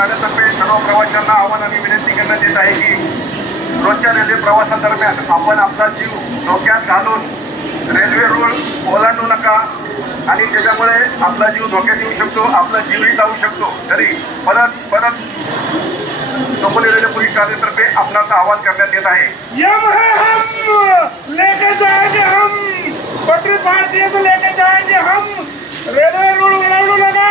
ठाण्यातर्फे सर्व प्रवाशांना आव्हान आणि विनंती करण्यात येत आहे की रोजच्या रेल्वे प्रवासादरम्यान आपण आपला जीव धोक्यात घालून रेल्वे रूळ ओलांडू नका आणि त्याच्यामुळे आपला जीव धोक्यात येऊ शकतो, आपला जीवही जाऊ शकतो. तरी परत चोपली रेल्वे पोलीस ठाण्यातर्फे आपणाचं आवाहन करण्यात येत आहे. यम है हम लेके जाएंगे हम पटरी पार्टी तो लेके जाएंगे हम रेलवे रूल उड़ाड़ू लगा